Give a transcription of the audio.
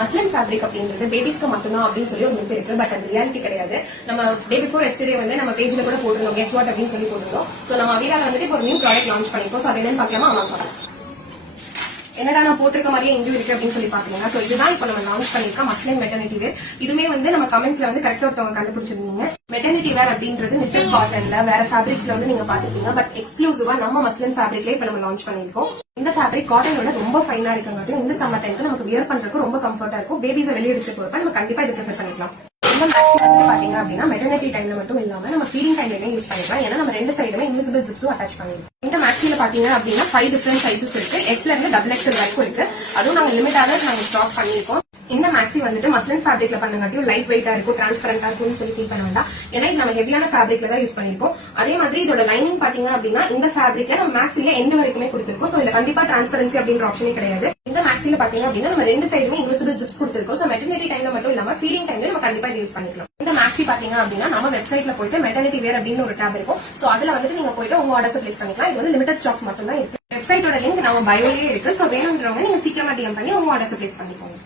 Muslin fabric அப்படின்றது பேபிஸ்க்கு மட்டும்தான் அப்படின்னு சொல்லி ஒரு மித் இருக்கு. பட் அது ரியாலிட்டி கிடையாது. நம்ம டே பிஃபோர் எஸ்டர்டே வந்து நம்ம பேஜ்ல கூட போட்டிருந்தோம் கெஸ் வாட் அப்படின்னு சொல்லி போட்டிருந்தோம். சோ நம்ம வீரால வந்துட்டு இப்போ ஒரு நியூ ப்ராடக்ட் லான்ச் பண்ணிருக்கோம். சோ அது என்னன்னு பார்க்கலாமா? ஆமா, என்னடா நான் போட்டிருக்க மாதிரியே இங்கே இருக்கு அப்படின்னு சொல்லி பாத்தீங்கன்னா, சோ இதுதான் இப்போ நம்ம லான்ச் பண்ணிருக்க மஸ்லின் மெட்டர்னிட்டி வேர். இதுமே வந்து நம்ம கமெண்ட்ஸ்ல வந்து கரெக்டா ஒருத்தவங்க கண்டுபிடிச்சிருந்தீங்க. மெட்டர்னிட்டி வேர் அப்படின்றது மித்தட் காட்டன்ல வேற ஃபேப்ரிக்ஸ்ல வந்து நீங்க பாத்துருக்கீங்க. பட் எக்ஸ்க்ளூசிவா நம்ம மஸ்லின் ஃபேப்ரிக்ல இப்ப நம்ம லான்ச் பண்ணிருக்கோம். இந்த ஃபேப்ரிக் காட்டனோட ரொம்ப ஃபைனா இருக்கங்காட்டியும் இந்த சம்மர் டைமுக்கு நமக்கு வியர் பண்றதுக்கு ரொம்ப கம்ஃபர்ட்டா இருக்கும். பேபிஸை வெளியே எடுத்து போறப்ப நம்ம கண்டிப்பா இது ப்ரிஃபர் பண்ணிக்கலாம். இந்த மேக்ஸி வந்து பாத்தீங்க அப்படின்னா மெட்டர்னிட்டி டைம்ல மட்டும் இல்லாம நம்ம ஃபீடிங் டைம்லயுமே யூஸ் பண்ணிக்கலாம். ஏன்னா நம்ம ரெண்டு சைடுமே இன்விசிபிள் ஜிப்ஸும் அட்டாச் பண்ணிருக்கோம். இந்த மேக்ஸில பாத்தீங்க அப்படின்னா 5 டிஃபரெண்ட் சைசஸ் இருக்கு. எஸ்ல இருந்து XXL வரைக்கும் இருக்கு. அதுவும் நாங்க லிமிட்டாக நாங்க ஸ்டாக் பண்ணிருக்கோம். இந்த மேக்ஸி வந்துட்டு மஸ்லின் ஃபேப்ரிக்ல பண்ணங்காட்டியும் லைட் வெயிட்டா இருக்கும், டிரான்ஸ்பரண்டா இருக்கும்னு சொல்லி ஃபீல் பண்ண வேண்டாம். ஏன்னா இது நம்ம ஹெவியான ஃபேப்ரிக்ல தான் யூஸ் பண்ணிருக்கோம். அதே மாதிரி இதோட லைனிங் பாத்தீங்க அப்படின்னா இந்த ஃபேப்ரிக்ல நம்ம மேக்ஸில எந்த வரைக்குமே கொடுத்திருக்கோம். சோ இதுல கண்டிப்பா டிரான்ஸ்பரன்சி அப்படின்ற ஆப்ஷனே கிடையாது. இந்த மேக்ஸில பாத்தீங்க அப்படின்னா நம்ம ரெண்டு சைடுமே இன்விசிபிள் ஜிப்ஸ் கொடுத்திருக்கோம். சோ மெட்டர்னிட்டி டைம்ல மட்டும் இல்லாம ஃபீடிங் டைம்ல நம்ம கண்டிப்பா யூஸ் பண்ணிக்கலாம். இந்த மேக்ஸி பாத்தீங்க அப்படின்னா நம்ம வெப்சைட்ல போயிட்டு மெட்டர்னிட்டி வேர் அப்படின்னு ஒரு டேப் இருக்கும். சோ அதுல வந்துட்டு நீங்க போயிட்டு உங்க ஆர்டர்ஸ் பிளேஸ் பண்ணிக்கலாம். இது வந்து லிமிடெட் ஸ்டாக்ஸ் மட்டும் தான் இருக்கு. வெப்சைட்டோட லிங்க் நம்ம பயோலயே இருக்கு. சோ வேணும்ன்றவங்க நீங்க சீக்கிரமா DM பண்ணி உங்க ஆர்டர்ஸ் பிளேஸ் பண்ணிக்கோங்க.